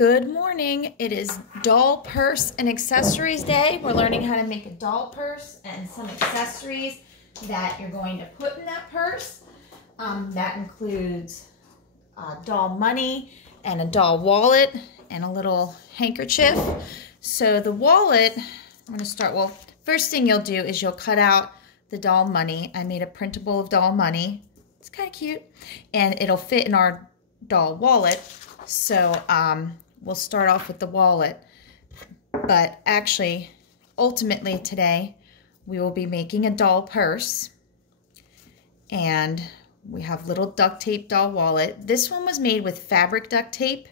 Good morning. It is doll purse and accessories day. We're learning how to make a doll purse and some accessories that you're going to put in that purse. That includes doll money and a doll wallet and a little handkerchief. So the wallet, I'm going to start, well, first thing you'll do is you'll cut out the doll money. I made a printable of doll money. It's kind of cute. And it'll fit in our doll wallet. So we'll start off with the wallet. But actually, ultimately today, we will be making a doll purse. And we have little duct tape doll wallet. This one was made with fabric duct tape.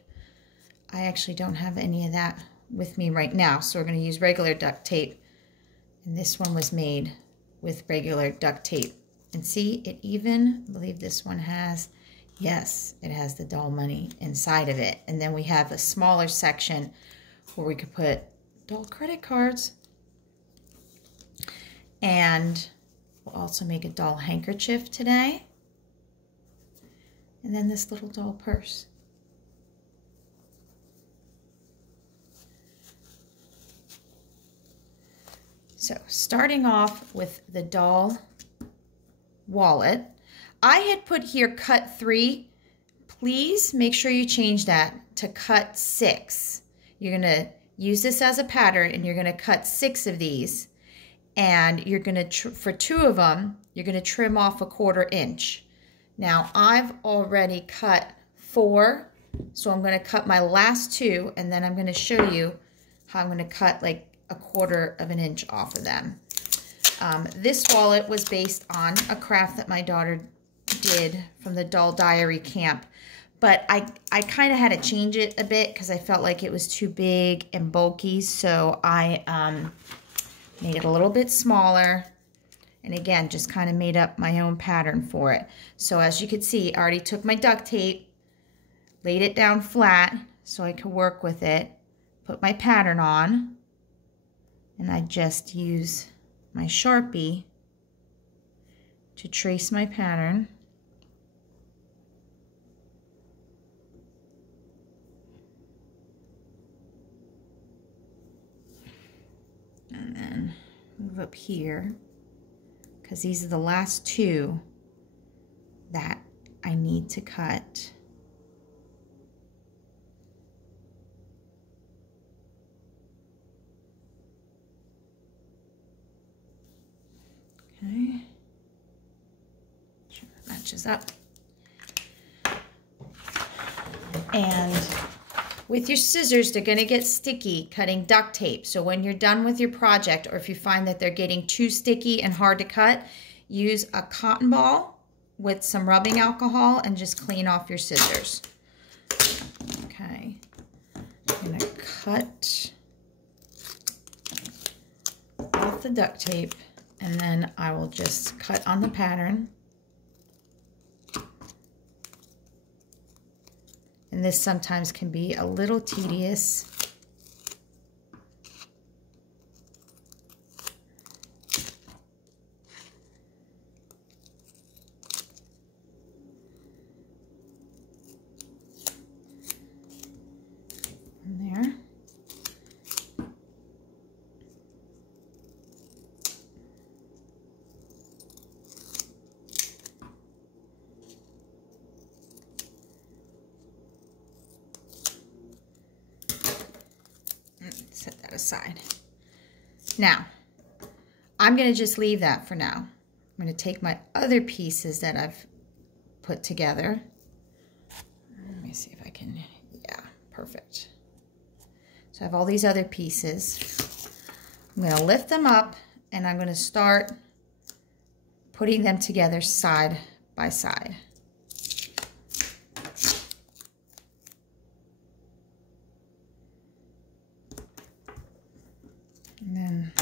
I actually don't have any of that with me right now, so we're going to use regular duct tape. And this one was made with regular duct tape. And see, it even, I believe this one has, yes, it has the doll money inside of it. And then we have a smaller section where we could put doll credit cards. And we'll also make a doll handkerchief today. And then this little doll purse. So starting off with the doll wallet, I had put here cut 3. Please make sure you change that to cut 6. You're going to use this as a pattern and you're going to cut 6 of these. And you're going to, for 2 of them, you're going to trim off 1/4 inch. Now I've already cut 4, so I'm going to cut my last 2 and then I'm going to show you how I'm going to cut like 1/4 inch off of them. This wallet was based on a craft that my daughter did from the Doll Diary camp, but I kind of had to change it a bit because I felt like it was too big and bulky, so I made it a little bit smaller, and again just kind of made up my own pattern for it. So as you can see, I already took my duct tape, laid it down flat so I could work with it, put my pattern on, and I just use my Sharpie to trace my pattern. And then move up here, because these are the last 2 that I need to cut. Okay, sure that matches up. And with your scissors, they're going to get sticky cutting duct tape. So when you're done with your project, or if you find that they're getting too sticky and hard to cut, use a cotton ball with some rubbing alcohol and just clean off your scissors. Okay, I'm going to cut off the duct tape. And then I will just cut on the pattern. And this sometimes can be a little tedious. From there. Set that aside. Now, I'm going to just leave that for now. I'm going to take my other pieces that I've put together. Let me see if I can, yeah, perfect. So I have all these other pieces. I'm going to lift them up and I'm going to start putting them together side by side. And then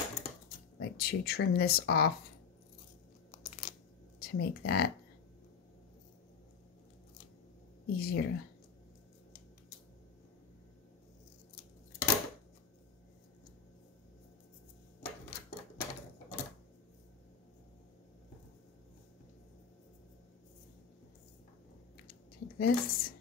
like to trim this off to make that easier. Take this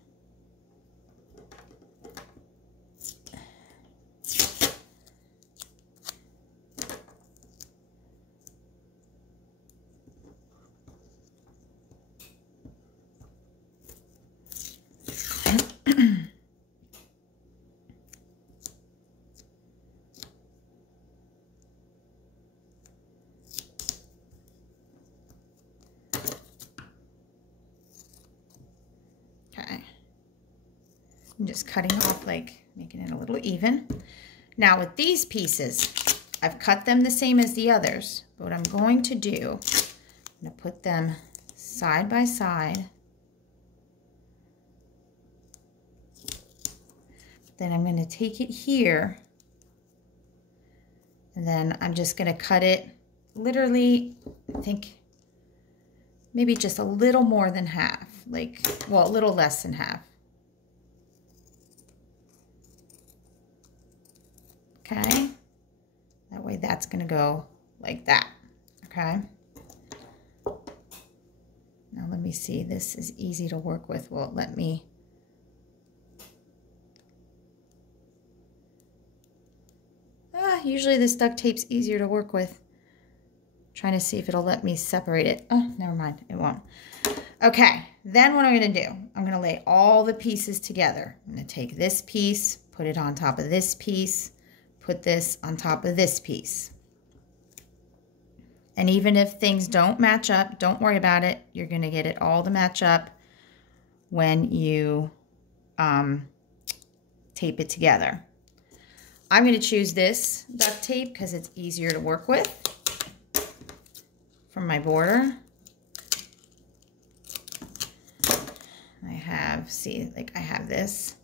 I'm just cutting off, like making it a little even. Now with these pieces, I've cut them the same as the others, but what I'm going to do, I'm going to put them side by side. Then I'm going to take it here, and then I'm just going to cut it literally, I think maybe just a little more than half, like, well, a little less than half. Okay, that way that's going to go like that, okay? Now let me see, this is easy to work with. Will it let me? Usually this duct tape's easier to work with. Trying to see if it'll let me separate it. Oh, never mind, it won't. Okay, then what I'm gonna do, I'm gonna lay all the pieces together. I'm gonna take this piece, put it on top of this piece, put this on top of this piece. And even if things don't match up, don't worry about it. You're gonna get it all to match up when you tape it together. I'm going to choose this duct tape because it's easier to work with from my border. I have, see, like I have this.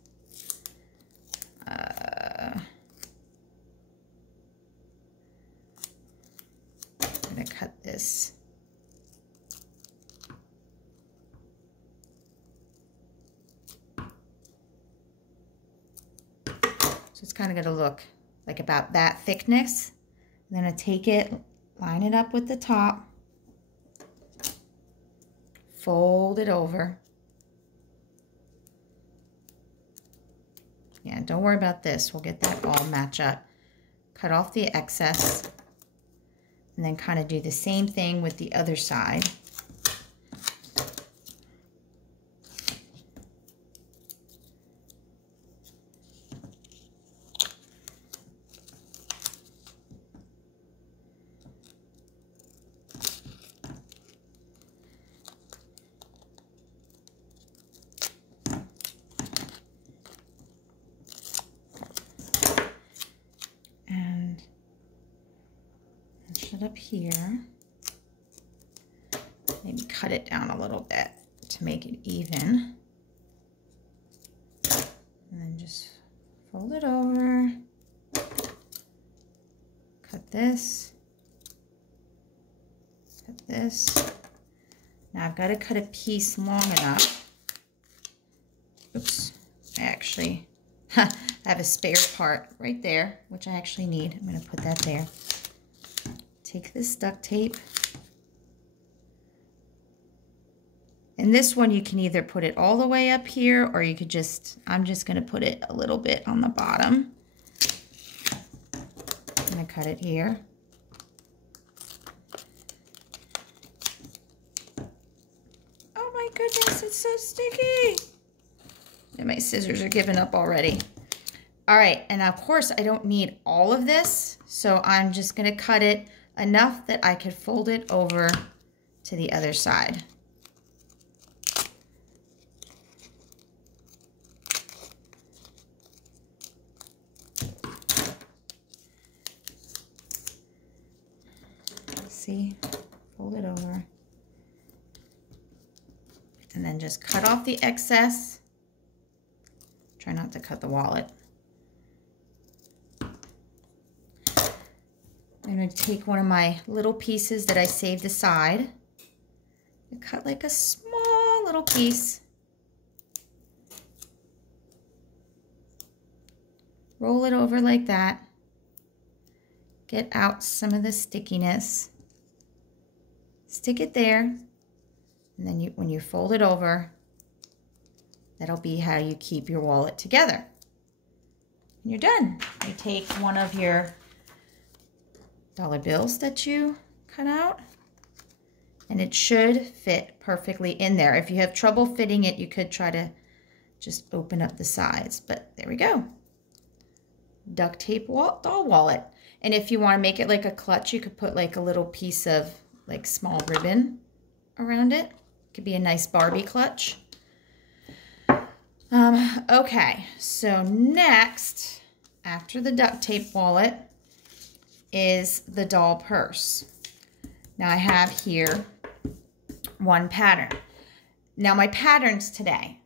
I'm going to cut this. So it's kind of going to look like about that thickness. I'm going to take it, line it up with the top, fold it over. Yeah, don't worry about this. We'll get that all match up. Cut off the excess and then kind of do the same thing with the other side. Up here, maybe cut it down a little bit to make it even, and then just fold it over, cut this, cut this. Now I've got to cut a piece long enough. Oops, I actually I have a spare part right there, which I actually need. I'm going to put that there. Take this duct tape, and this one you can either put it all the way up here, or you could just, I'm just going to put it a little bit on the bottom. I'm going to cut it here. Oh my goodness, it's so sticky. And my scissors are giving up already. All right, and of course I don't need all of this, so I'm just going to cut it enough that I could fold it over to the other side. See, fold it over. And then just cut off the excess. Try not to cut the wallet. I'm going to take one of my little pieces that I saved aside and cut like a small little piece. Roll it over like that. Get out some of the stickiness. Stick it there, and then when you fold it over, that'll be how you keep your wallet together. And you're done. You take one of your dollar bills that you cut out, and it should fit perfectly in there. If you have trouble fitting it, you could try to just open up the sides, but there we go. Duct tape doll wallet. And if you want to make it like a clutch, you could put like a little piece of like small ribbon around it. Could be a nice Barbie clutch. Okay, so next, after the duct tape wallet, is the doll purse. Now I have here one pattern. Now my patterns today,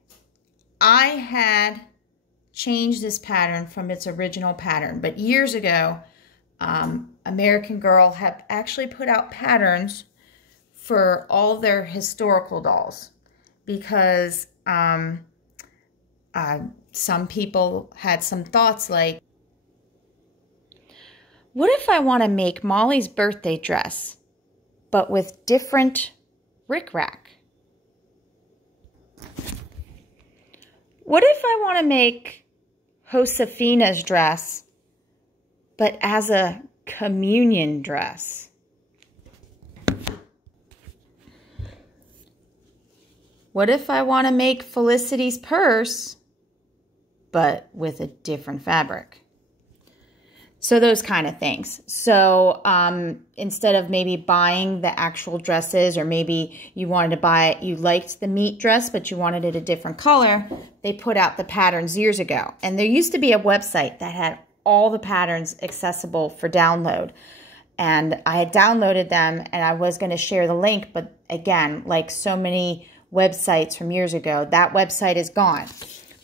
I had changed this pattern from its original pattern, but years ago, American Girl have actually put out patterns for all their historical dolls because some people had some thoughts like, what if I want to make Molly's birthday dress, but with different rickrack? What if I want to make Josefina's dress, but as a communion dress? What if I want to make Felicity's purse, but with a different fabric? So those kind of things. So instead of maybe buying the actual dresses, or maybe you wanted to buy, you liked the meat dress, but you wanted it a different color, they put out the patterns years ago. And there used to be a website that had all the patterns accessible for download. And I had downloaded them and I was going to share the link. But again, like so many websites from years ago, that website is gone.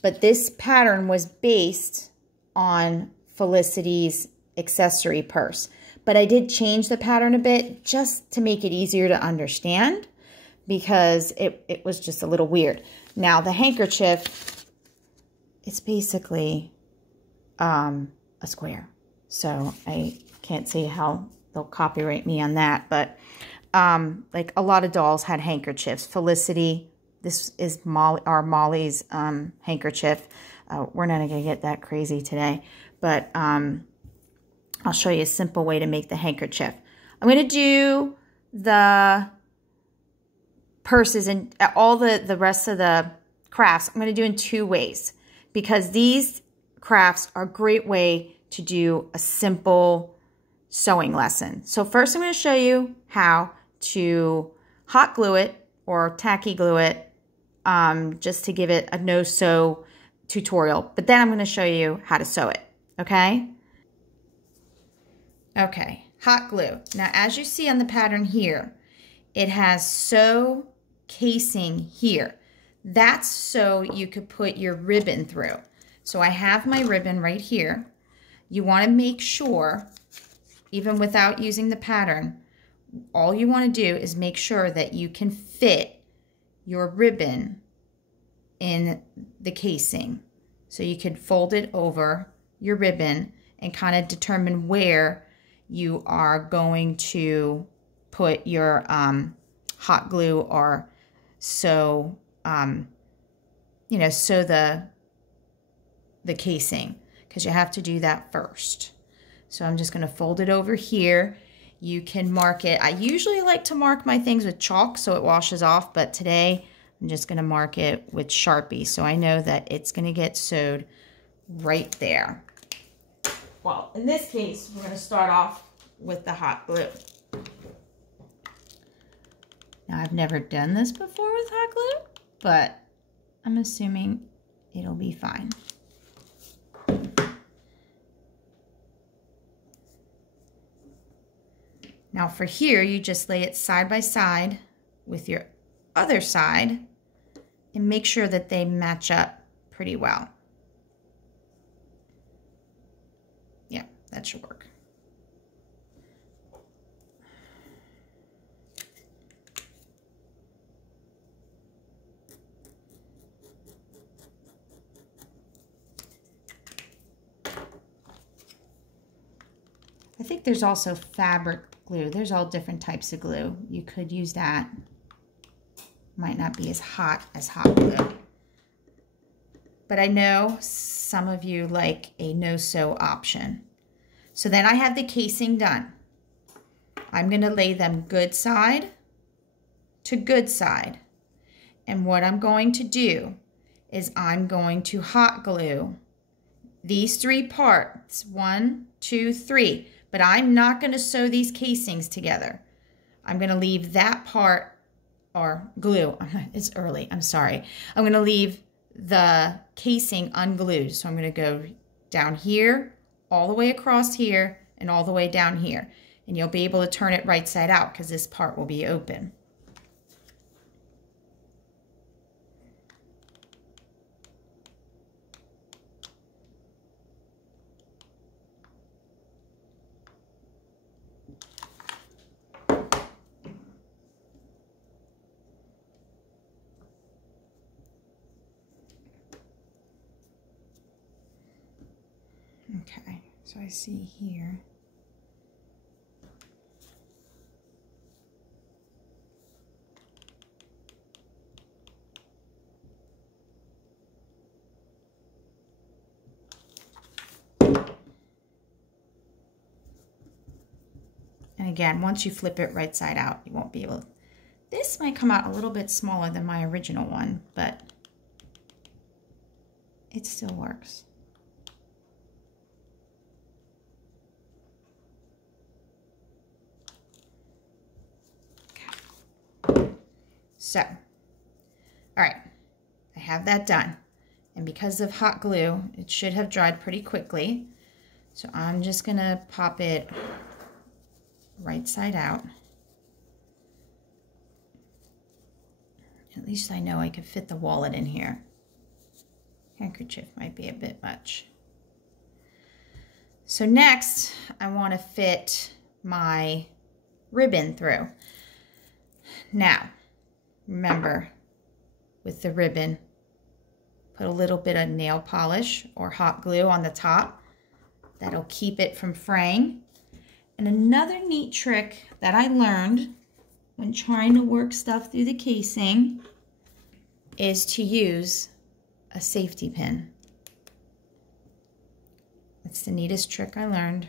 But this pattern was based on Felicity's accessory purse. But I did change the pattern a bit just to make it easier to understand because it was just a little weird. Now the handkerchief, it's basically a square. So I can't see how they'll copyright me on that. But like a lot of dolls had handkerchiefs. Felicity, this is Molly's handkerchief. We're not going to get that crazy today. But I'll show you a simple way to make the handkerchief. I'm going to do the purses and all the rest of the crafts. I'm going to do in two ways because these crafts are a great way to do a simple sewing lesson. So first I'm going to show you how to hot glue it or tacky glue it just to give it a no-sew tutorial. But then I'm going to show you how to sew it. Okay? Okay, hot glue. Now, as you see on the pattern here, it has sew casing here. That's so you could put your ribbon through. So I have my ribbon right here. You want to make sure, even without using the pattern, all you want to do is make sure that you can fit your ribbon in the casing. So you could fold it over your ribbon and kind of determine where you are going to put your hot glue or sew, sew the casing, because you have to do that first. So I'm just going to fold it over here. You can mark it. I usually like to mark my things with chalk so it washes off, but today I'm just going to mark it with Sharpie so I know that it's going to get sewed right there. Well, in this case, we're going to start off with the hot glue. Now, I've never done this before with hot glue, but I'm assuming it'll be fine. Now for here, you just lay it side by side with your other side and make sure that they match up pretty well. Yeah, that should work. I think there's also fabric glue. There's all different types of glue. You could use that. Might not be as hot glue. But I know some of you like a no-sew option. So then I have the casing done. I'm going to lay them good side to good side. And what I'm going to do is I'm going to hot glue these three parts. 1, 2, 3. But I'm not going to sew these casings together. I'm going to leave that part, or glue. It's early, I'm sorry. I'm going to leave the casing unglued. So I'm going to go down here, all the way across here, and all the way down here. And you'll be able to turn it right side out because this part will be open. Okay, so I see here. And again, once you flip it right side out, you won't be able to. This might come out a little bit smaller than my original one, but it still works. So, all right, I have that done. And because of hot glue, it should have dried pretty quickly. So I'm just gonna pop it right side out. At least I know I can fit the wallet in here. Handkerchief might be a bit much. So next, I wanna fit my ribbon through. Now, remember, with the ribbon, put a little bit of nail polish or hot glue on the top. That'll keep it from fraying. And another neat trick that I learned when trying to work stuff through the casing is to use a safety pin. It's the neatest trick I learned.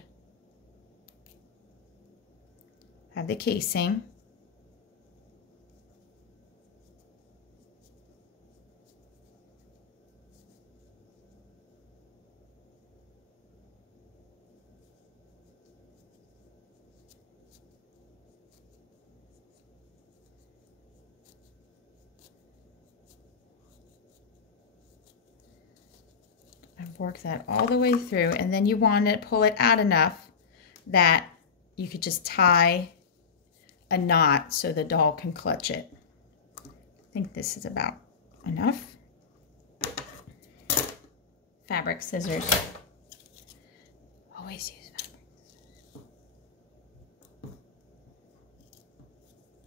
Have the casing. Work that all the way through, and then you want to pull it out enough that you could just tie a knot so the doll can clutch it. I think this is about enough. Fabric scissors. Always use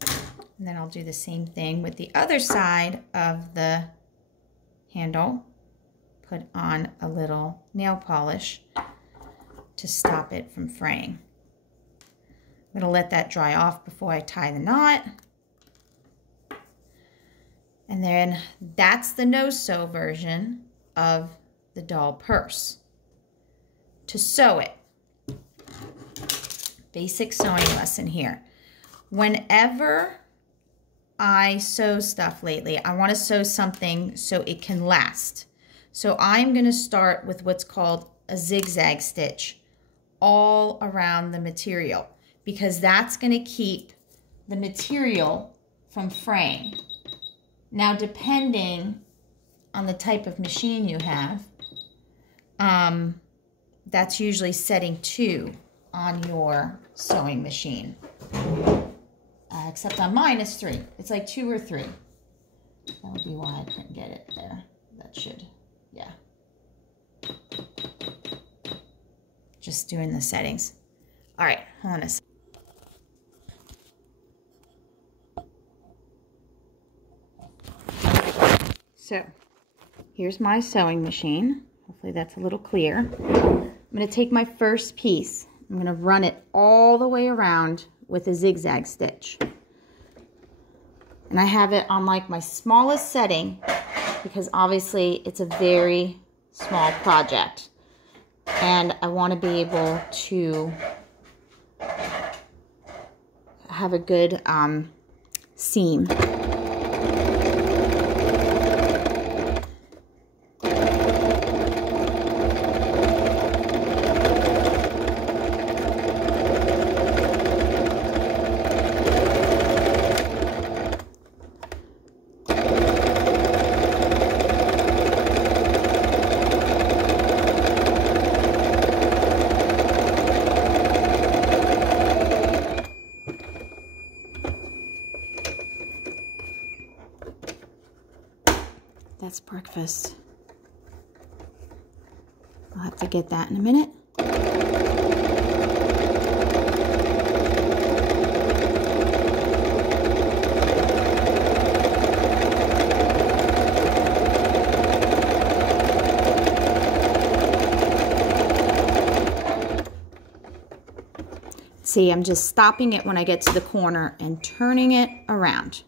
fabric. And then I'll do the same thing with the other side of the handle. Put on a little nail polish to stop it from fraying. I'm gonna let that dry off before I tie the knot. And then that's the no-sew version of the doll purse. To sew it, basic sewing lesson here. Whenever I sew stuff lately, I wanna sew something so it can last. So I'm going to start with what's called a zigzag stitch all around the material because that's going to keep the material from fraying. Now, depending on the type of machine you have, that's usually setting 2 on your sewing machine. Except on mine it's 3. It's like 2 or 3. That would be why I couldn't get it there. That should... yeah. Just doing the settings. All right, hold on a second. So, here's my sewing machine. Hopefully that's a little clear. I'm going to take my first piece. I'm going to run it all the way around with a zigzag stitch. And I have it on like my smallest setting because obviously it's a very small project. And I want to be able to have a good seam. breakfast. I'll have to get that in a minute. See, I'm just stopping it when I get to the corner and turning it around.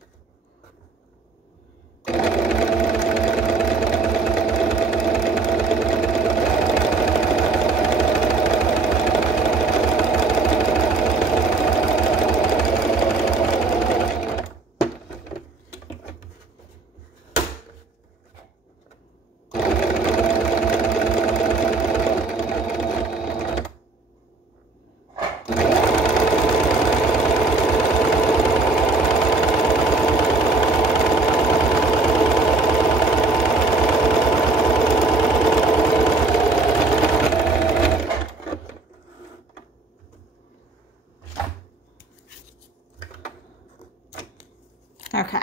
Okay,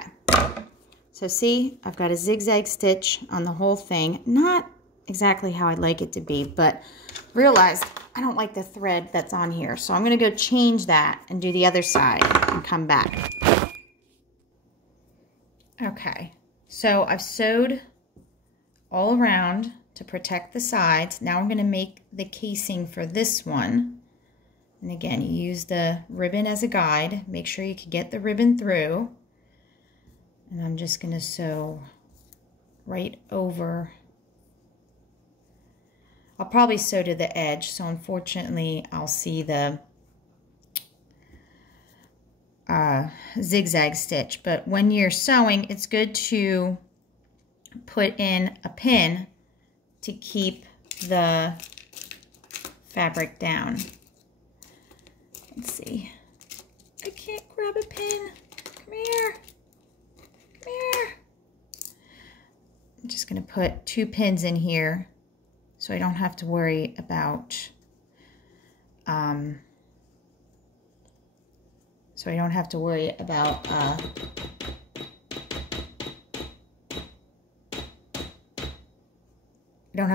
so see, I've got a zigzag stitch on the whole thing. Not exactly how I'd like it to be, but realized I don't like the thread that's on here. So I'm gonna go change that and do the other side and come back. Okay, so I've sewed all around to protect the sides. Now I'm gonna make the casing for this one. And again, you use the ribbon as a guide. Make sure you can get the ribbon through. And I'm just going to sew right over. I'll probably sew to the edge, so unfortunately I'll see the zigzag stitch. But when you're sewing, it's good to put in a pin to keep the fabric down. Let's see. I can't grab a pin. Come here. Here. I'm just going to put 2 pins in here so I don't have to worry about I don't have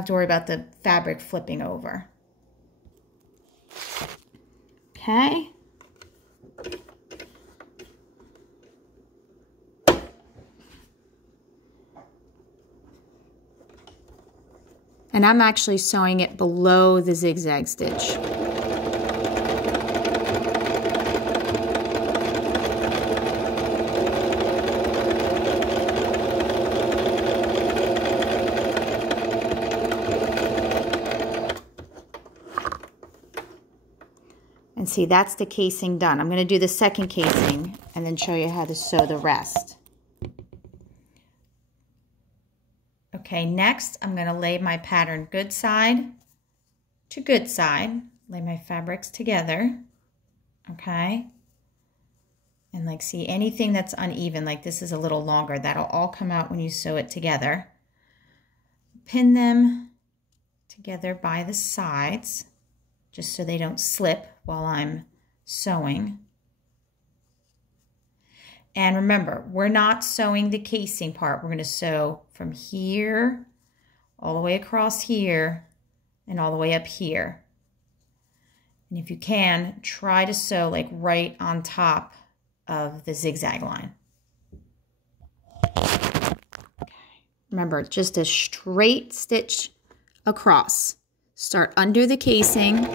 to worry about the fabric flipping over. Okay. And I'm actually sewing it below the zigzag stitch. And see, that's the casing done. I'm going to do the second casing and then show you how to sew the rest. Okay, next I'm going to lay my pattern good side to good side. Lay my fabrics together. Okay. And like, see, anything that's uneven, like this is a little longer, that'll all come out when you sew it together. Pin them together by the sides, just so they don't slip while I'm sewing. And remember, we're not sewing the casing part. We're going to sew from here all the way across here and all the way up here. And if you can, try to sew like right on top of the zigzag line. Okay. Remember, just a straight stitch across. Start under the casing.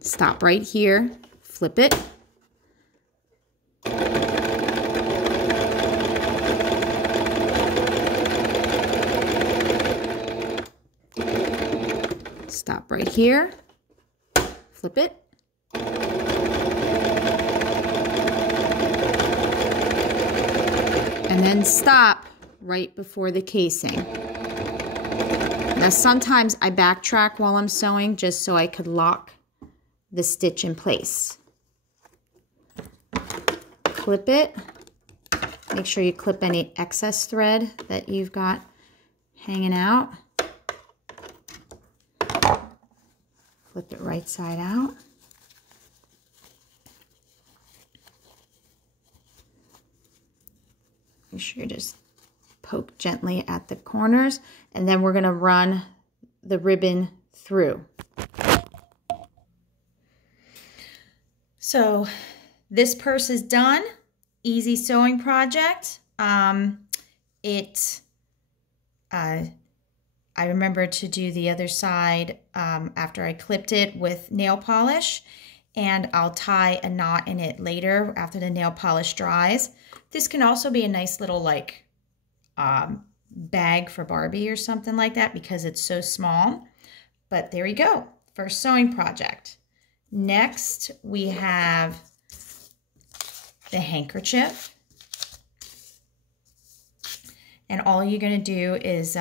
Stop right here, flip it. Stop right here, flip it. And then stop right before the casing. Now sometimes I backtrack while I'm sewing just so I could lock the stitch in place. Clip it. Make sure you clip any excess thread that you've got hanging out. Flip it right side out. Make sure you just poke gently at the corners, and then we're going to run the ribbon through. So this purse is done. Easy sewing project. I remember to do the other side after I clipped it with nail polish, and I'll tie a knot in it later after the nail polish dries. This can also be a nice little like bag for Barbie or something like that because it's so small. But there we go, first sewing project. Next we have the handkerchief. And all you're going to do is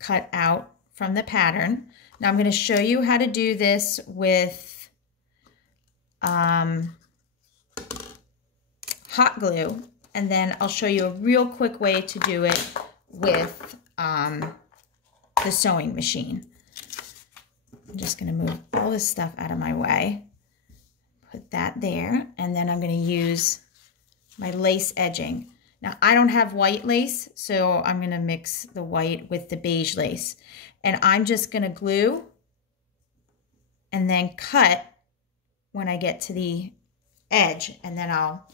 cut out from the pattern. Now I'm going to show you how to do this with hot glue, and then I'll show you a real quick way to do it with the sewing machine. I'm just going to move all this stuff out of my way. Put that there, and then I'm going to use my lace edging. Now, I don't have white lace, so I'm going to mix the white with the beige lace. And I'm just going to glue and then cut when I get to the edge, and then I'll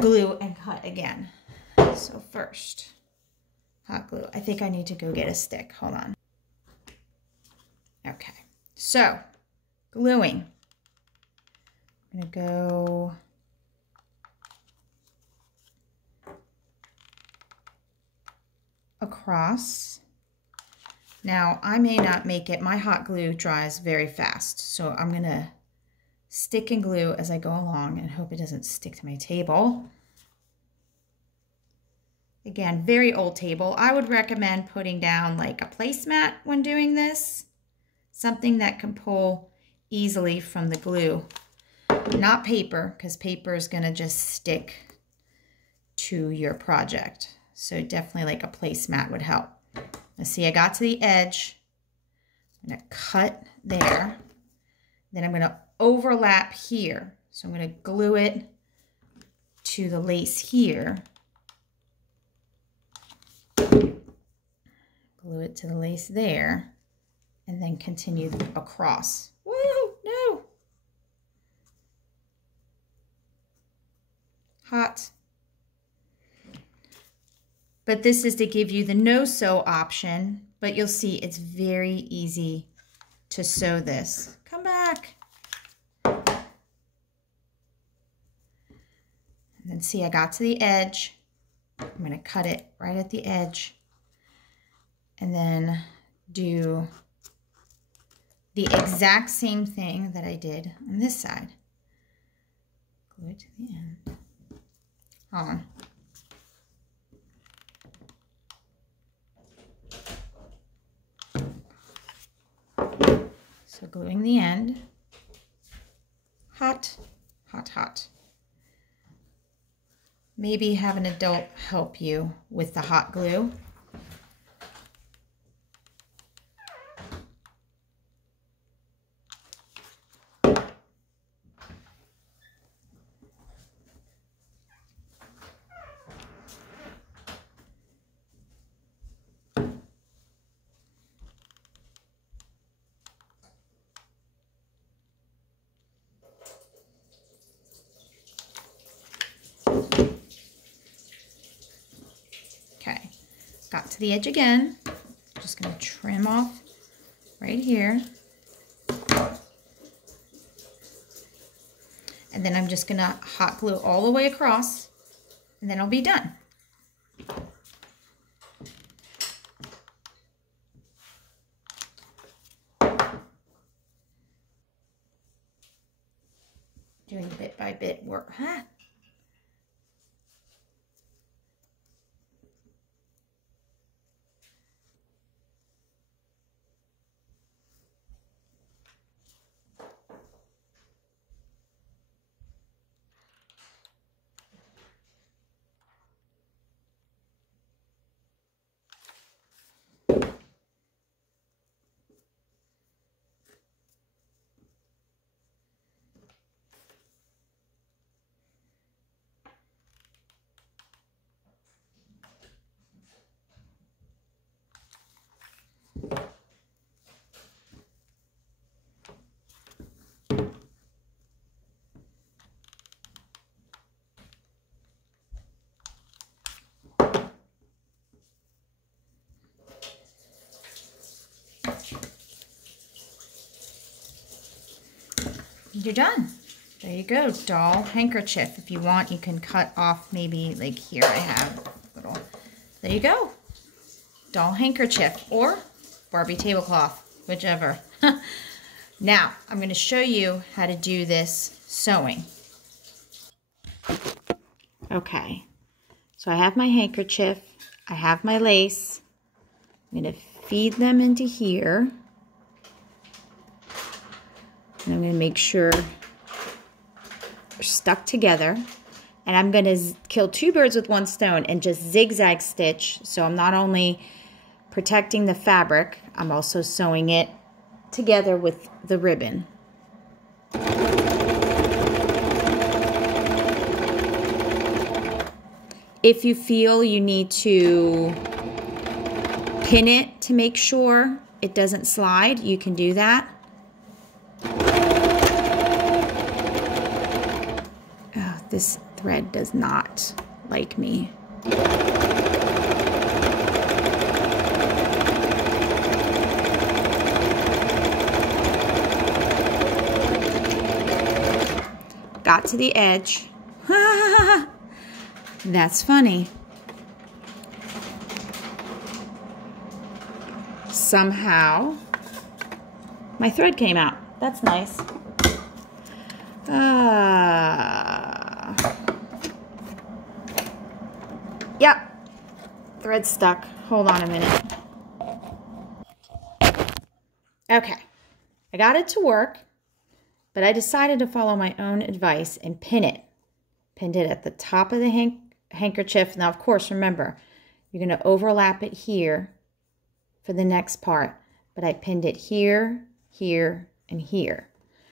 glue and cut again. So first, hot glue. I think I need to go get a stick. Hold on. Okay, so gluing. I'm going to go across. Now, I may not make it. My hot glue dries very fast, so I'm going to stick and glue as I go along and hope it doesn't stick to my table. Again, very old table. I would recommend putting down like a placemat when doing this. Something that can pull easily from the glue. Not paper, because paper is going to just stick to your project. So definitely like a placemat would help. Now see, I got to the edge. I'm going to cut there. Then I'm going to overlap here. So I'm going to glue it to the lace here. Glue it to the lace there. And then continue across. Woo! No! Hot. But this is to give you the no-sew option, but you'll see it's very easy to sew this. Come back. And then see, I got to the edge. I'm going to cut it right at the edge. And then do the exact same thing that I did on this side. Glue it to the end. Hold on. So gluing the end. Hot, hot, hot. Maybe have an adult help you with the hot glue. Okay, got to the edge again. Just going to trim off right here. And then I'm just going to hot glue all the way across, and then I'll be done. Doing bit by bit work. Huh? you're done. There you go, doll handkerchief. If you want, you can cut off maybe like here I have a little, there you go. Doll handkerchief or Barbie tablecloth, whichever. Now, I'm going to show you how to do this sewing. Okay, so I have my handkerchief, I have my lace. I'm going to feed them into here. And I'm going to make sure they're stuck together. And I'm going to kill two birds with one stone and just zigzag stitch. So I'm not only protecting the fabric, I'm also sewing it together with the ribbon. If you feel you need to pin it to make sure it doesn't slide, you can do that. Oh, this thread does not like me. Got to the edge. That's funny. Somehow my thread came out. That's nice. Yep, thread's stuck. Hold on a minute. Okay, I got it to work, but I decided to follow my own advice and pin it. Pinned it at the top of the handkerchief. Now, of course, remember, you're going to overlap it here for the next part, but I pinned it here, here, and here.